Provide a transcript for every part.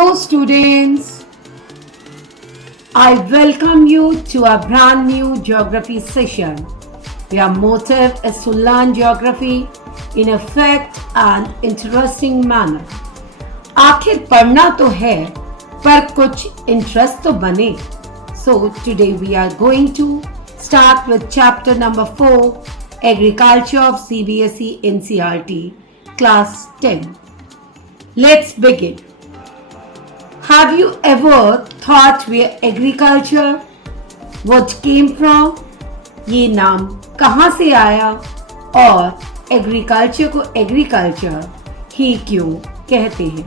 Hello, students. I welcome you to a brand new geography session. Your motive is to learn geography in a fact and interesting manner. आखिर पढ़ना तो है, पर कुछ interest तो बने. So today we are going to start with chapter number 4, Agriculture of CBSE NCERT, class 10. Let's begin. Have you ever thought where agriculture what came from? ये नाम कहाँ से आया और एग्रीकल्चर को एग्रीकल्चर ही क्यों कहते हैं?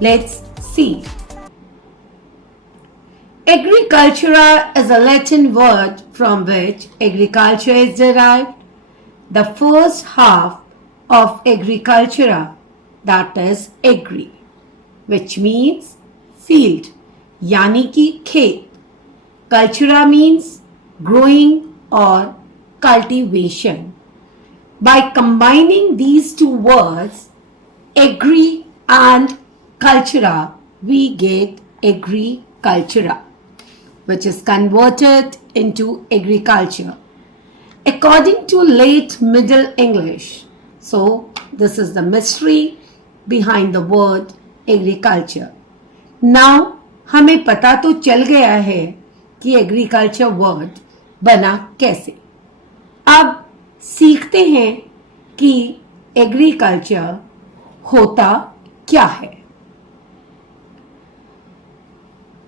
Let's see. Agricultura is a Latin word from which agriculture is derived. The first half of agricultura, that is agri, which means field, यानी कि खेत. Cultura means growing or cultivation. By combining these two words, agri and cultura, we get agricultura, which is converted into agriculture. According to late Middle English, so this is the mystery behind the word agriculture. Now हमें पता तो चल गया है कि agriculture word बना कैसे. अब सीखते हैं कि एग्रीकल्चर होता क्या है.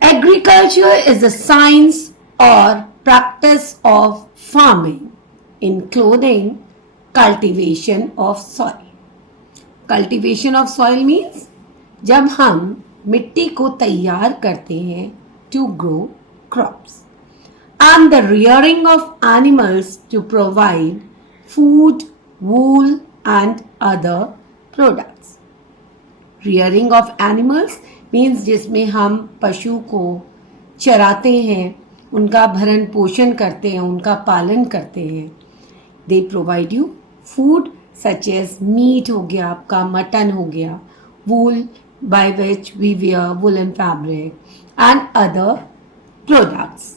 Agriculture is the science or practice of farming, including cultivation of soil. Cultivation of soil means जब हम मिट्टी को तैयार करते हैं to grow crops, and the rearing of animals to provide food, wool and other products. Rearing of animals means जिसमें हम पशु को चराते हैं, उनका भरण पोषण करते हैं, उनका पालन करते हैं. They provide you food such as meat हो गया, आपका मटन हो गया, wool by which we wear woolen fabric and other products.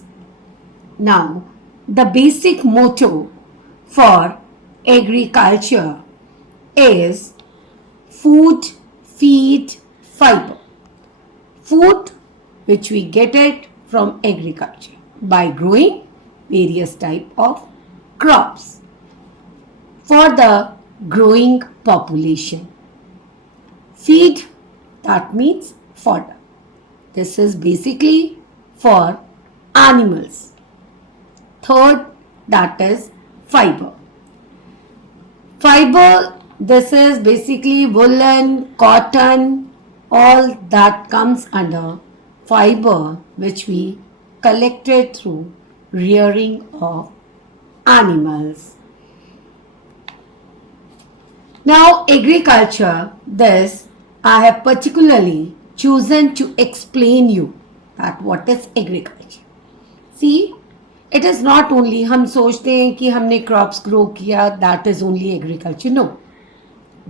Now, the basic motto for agriculture is food, feed, fiber. Food which we get it from agriculture by growing various type of crops for the growing population. Feed, that means fodder. This is basically for animals. Third, that is fiber. Fiber, this is basically woolen, cotton, all that comes under fiber which we collected through rearing of animals. Now agriculture, this I have particularly chosen to explain you that what is agriculture. See, it is not only हम सोचते हैं कि हमने crops grow किया, that is only agriculture. No.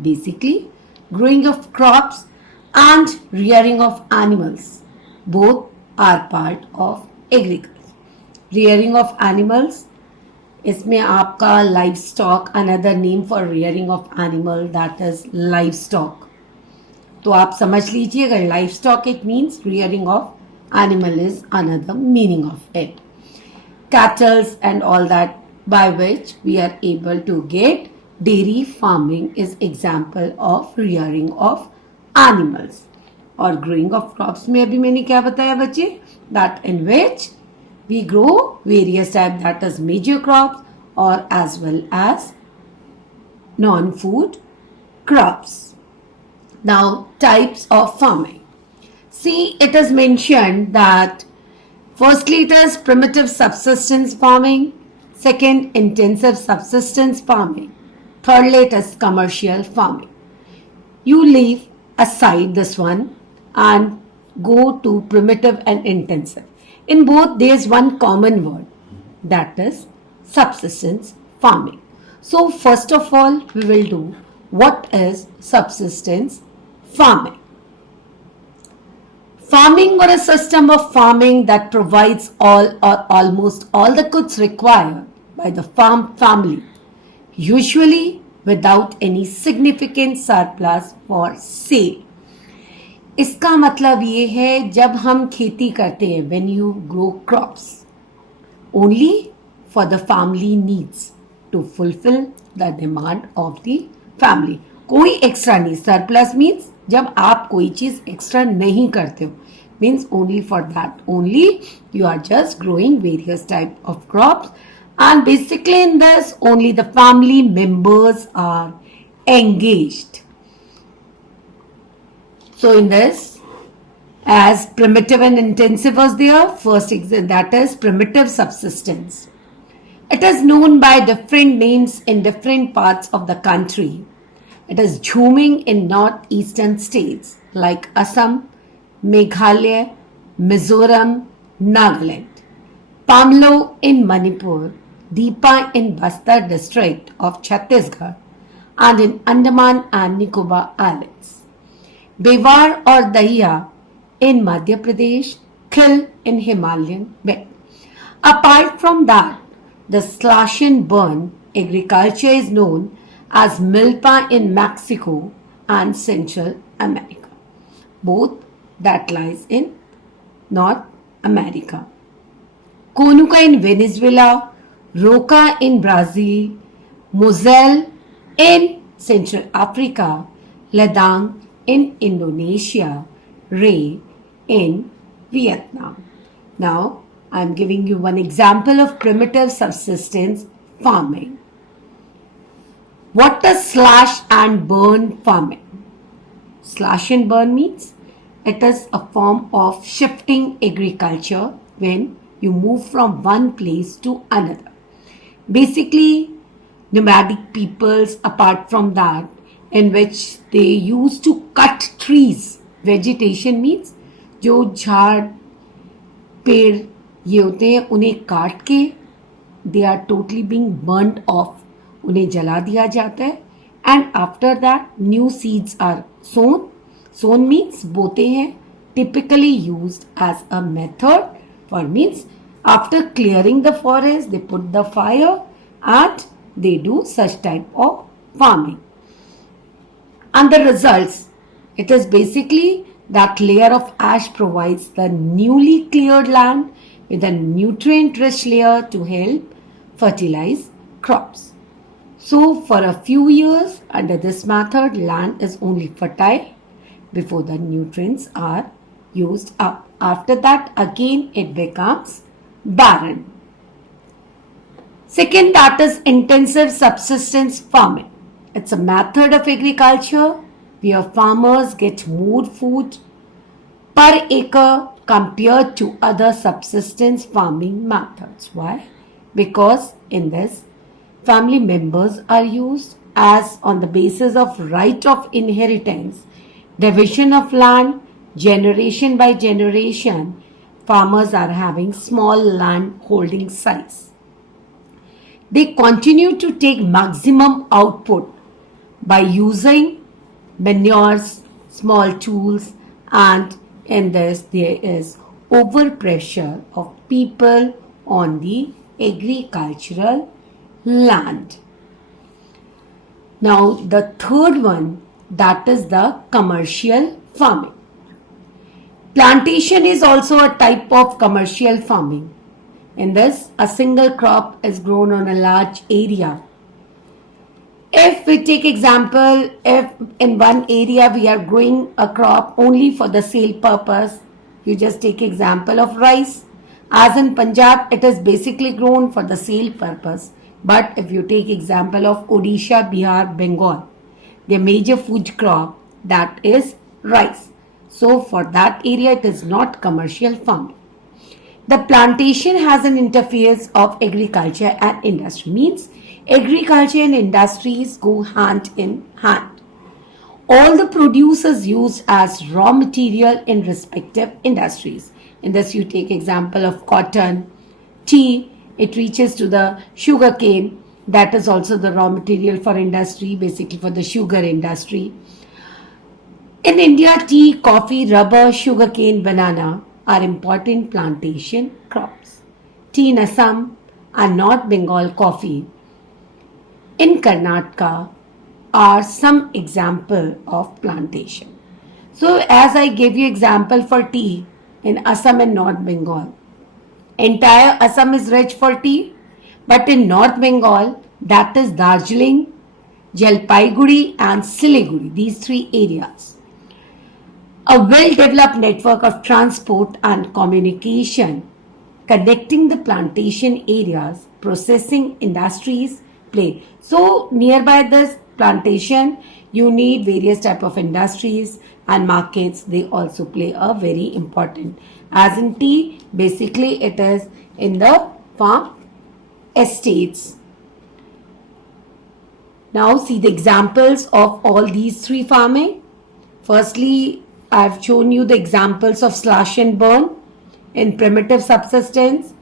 Basically, growing of crops and rearing of animals, both are part of agriculture. Rearing of animals, इसमें आपका livestock, another name for rearing of animal, that is livestock. तो आप समझ लीजिए अगर life stock it means rearing of animal is another meaning of it. Cattles and all that by which we are able to get dairy farming is example of rearing of animals. और growing of crops में अभी मैंने क्या बताया बच्चे, that in which we grow various type, that is major crops और as well as non food crops. Now, types of farming. See, it is mentioned that firstly it is primitive subsistence farming, second intensive subsistence farming, thirdly it is commercial farming. You leave aside this one and go to primitive and intensive. In both there is one common word, that is subsistence farming. So first of all we will do what is subsistence farming. Farming or a system of farming that provides all or almost all the goods required by the farm family, usually without any significant surplus for sale. इसका मतलब ये है जब हम खेती करते हैं, when you grow crops only for the family needs to fulfill the demand of the family, कोई एक्स्ट्रा नहीं. सरप्लस मीन्स जब आप कोई चीज एक्स्ट्रा नहीं करते हो, means only for that only you are just growing various type of crops, and basically in this only the family members are engaged. So in this, as primitive and intensive was there, first that is primitive subsistence. It is known by different names in different parts of the country. It is booming in northeastern states like Assam, Meghalaya, Mizoram, Nagaland. Pamlo in Manipur, Deepa in Bastar district of Chhattisgarh, and in Andaman and Nicobar Islands. Bewar or Dahiya in Madhya Pradesh, Khil in Himalayan belt. Apart from that, the slash and burn agriculture is known as milpa in Mexico and Central America. Both that lies in North America. Conuca in Venezuela, Roca in Brazil, Moselle in Central Africa, Ladang in Indonesia, Ray in Vietnam. Now, I am giving you one example of primitive subsistence farming. What does slash and burn farming? Slash and burn means it is a form of shifting agriculture when you move from one place to another. Basically, nomadic peoples, apart from that, in which they used to cut trees. Vegetation means जो झाड़ पेड़ ये होते हैं उन्हें काट के they are totally being burnt off, उन्हें जला दिया जाता है, and after that new seeds are sown. Sown means बोते हैं, typically used as a method for means after clearing the forest they put the fire and they do such type of farming. And the results, it is basically that layer of ash provides the newly cleared land with a nutrient rich layer to help fertilize crops. So for a few years under this method, land is only fertile before the nutrients are used up. After that again it becomes barren. Second, that is intensive subsistence farming. It's a method of agriculture where farmers get more food per acre compared to other subsistence farming methods. Why? Because in this, family members are used as on the basis of right of inheritance, division of land, generation by generation, farmers are having small land holding size. They continue to take maximum output by using manures, small tools, and in this there is overpressure of people on the agricultural land. Now the third one, that is the commercial farming. Plantation is also a type of commercial farming. In this, a single crop is grown on a large area. If we take example, if in one area we are growing a crop only for the sale purpose, you just take example of rice. As in Punjab, it is basically grown for the sale purpose. But if you take example of Odisha, Bihar, Bengal, their major food crop that is rice. So for that area, it is not commercial farming. The plantation has an interface of agriculture and industry, means agriculture and industries go hand in hand. All the produce is used as raw material in respective industries. In this you take example of cotton, tea, it reaches to the sugar cane, that is also the raw material for industry, basically for the sugar industry. In India, tea, coffee, rubber, sugarcane, banana are important plantation crops. Tea in Assam and North Bengal coffee in Karnataka are some example of plantation. So as I gave you example for tea in Assam and North Bengal, entire Assam is rich for tea, but in North Bengal, that is Darjeeling, Jalpaiguri and Siliguri, these three areas. A well-developed network of transport and communication connecting the plantation areas, processing industries play. So nearby this plantation, you need various type of industries and markets. They also play a very important. As in tea, basically it is in the farm estates. Now see the examples of all these three farming. Firstly, I've shown you the examples of slash and burn in primitive subsistence.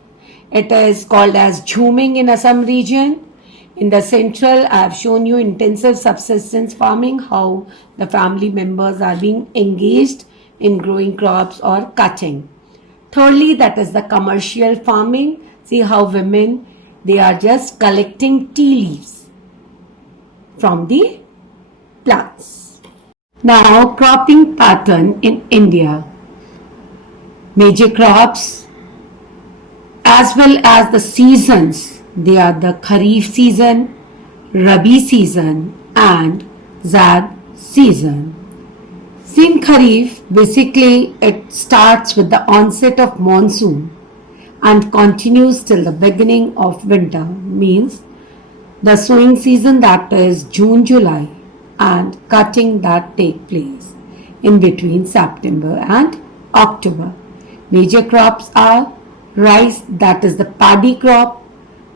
It is called as jhuming in Assam region. In the central, I have shown you intensive subsistence farming, how the family members are being engaged in growing crops or cutting. Thirdly, that is the commercial farming. See how women, they are just collecting tea leaves from the plants. Now, cropping pattern in India. Major crops as well as the seasons. They are the Kharif season, Rabi season and Zaid season. In Kharif, basically it starts with the onset of monsoon and continues till the beginning of winter, means the sowing season, that is June, July, and cutting that take place in between September and October. Major crops are rice, that is the paddy crop,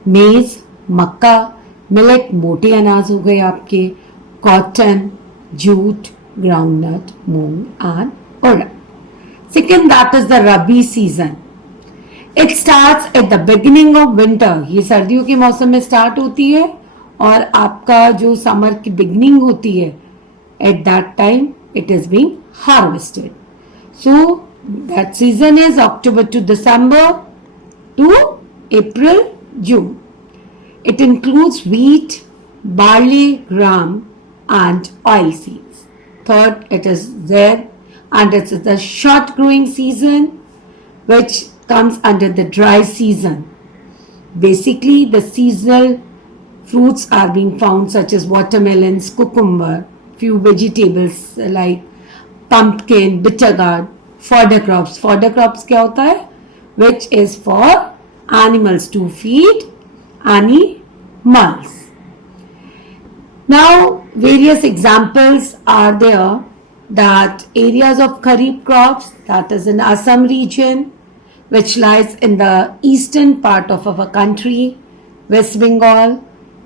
maize, Mecca, millet, मोटे अनाज हो गए आपके, cotton, jute, groundnut, moong and urad. Second, that is the Rabi season. It starts at the beginning of winter. ये सर्दियों के मौसम में स्टार्ट होती है और आपका जो समर की बिगनिंग होती है, at that time it is being harvested. So that season is October to December to April, June. It includes wheat, barley, gram and oil seeds. Third, it is there, and it is the short growing season which comes under the dry season. Basically, the seasonal fruits are being found such as watermelons, cucumber, few vegetables like pumpkin, bitter gourd, fodder crops. Fodder crops क्या होता है? Which is for animals, to feed animals. Now, various examples are there that areas of Kharif crops, that is in Assam region, which lies in the eastern part of our country, West Bengal,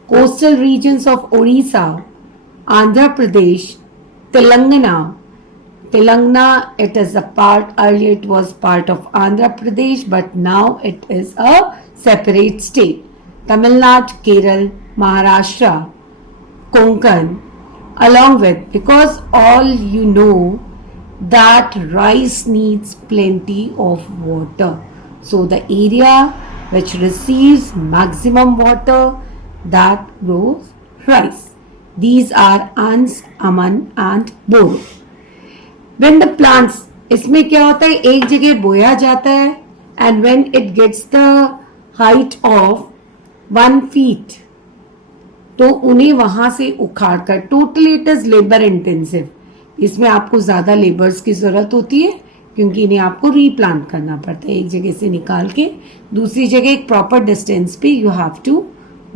coastal regions of Orissa, Andhra Pradesh, Telangana. Telangana, it is a part, earlier it was part of Andhra Pradesh, but now it is a separate state. Tamil Nadu, Kerala, Maharashtra, Konkan, along with, because all you know that rice needs plenty of water. So the area which receives maximum water, that grows rice. These are Ans, Aman and Boro. When the plants, इसमें क्या होता है, एक जगह बोया जाता है and when it gets the height of 1 feet, तो उन्हें वहां से उखाड़ कर, totally it is labour intensive. इसमें आपको ज्यादा लेबर्स की जरूरत होती है क्योंकि इन्हें आपको रीप्लांट करना पड़ता है, एक जगह से निकाल के दूसरी जगह एक प्रॉपर डिस्टेंस पे you have to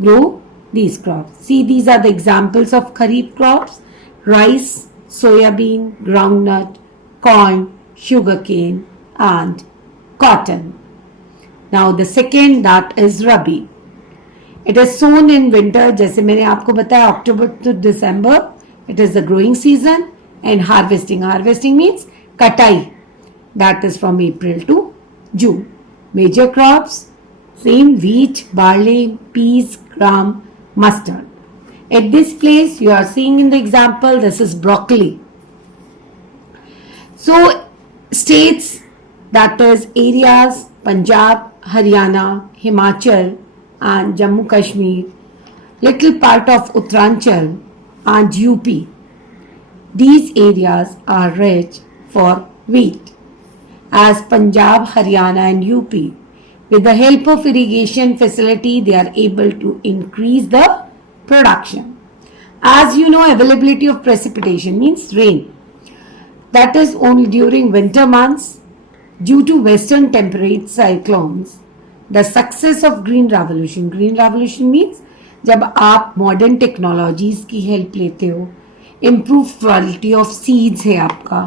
grow these crops. See, these are the examples of kharif crops: rice, soybean, groundnut, corn, sugarcane and cotton. Now the second, that is rabi. It is sown in winter, जैसे मैंने आपको बताया October to December. It is the growing season and harvesting. Harvesting means कटाई. That is from April to June. Major crops, same wheat, barley, peas, gram, mustard. At this place, you are seeing in the example, this is broccoli. So states, that is areas Punjab, Haryana, Himachal and Jammu Kashmir, little part of Uttaranchal and UP. These areas are rich for wheat. As Punjab, Haryana and UP, with the help of irrigation facility, they are able to increase the production. As you know, availability of precipitation means rain. That is only during winter months. Due to western temperate cyclones, the success of green revolution means जब आप modern technologies की help लेते हो, improved quality of seeds है आपका,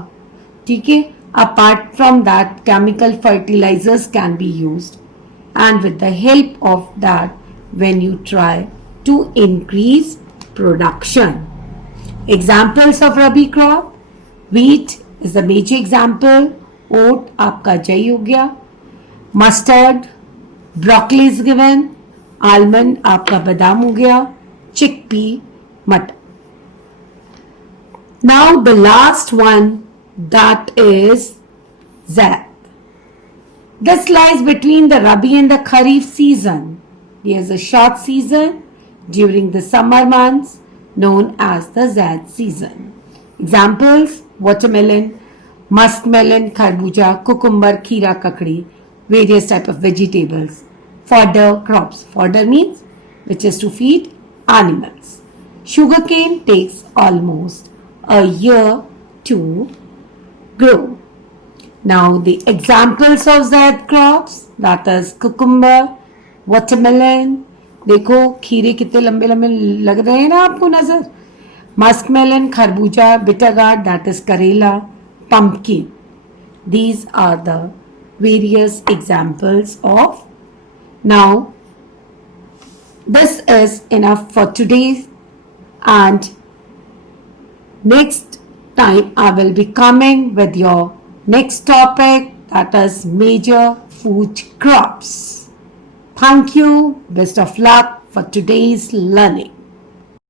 ठीक है. Apart from that, chemical fertilizers can be used, and with the help of that, when you try to increase production. Examples of rabi crop: wheat is the major example. ओट आपका जई हो गया, mustard, broccoli is given, almond आपका बादाम हो गया, chickpea, मटर. Now the last one, that is zayat. This lies between the rabi and the kharif season. There is a short season during the summer months known as the zayat season. Examples: watermelon, muskmelon, kharbuja, cucumber, kheera, kakdi, various type of vegetables. Fodder crops. Fodder means which is to feed animals. Sugarcane takes almost a year to grow. Now the examples of zayat crops, that is cucumber, watermelon. देखो खीरे कितने लंबे लंबे लग रहे हैं ना आपको नजर. Muskmelon, खरबूजा, bitter gourd, that is करेला, pumpkin. These are the various examples of. Now this is enough for today, and next time I will be coming with your next topic, that is major food crops. Thank you. Best of luck for today's learning.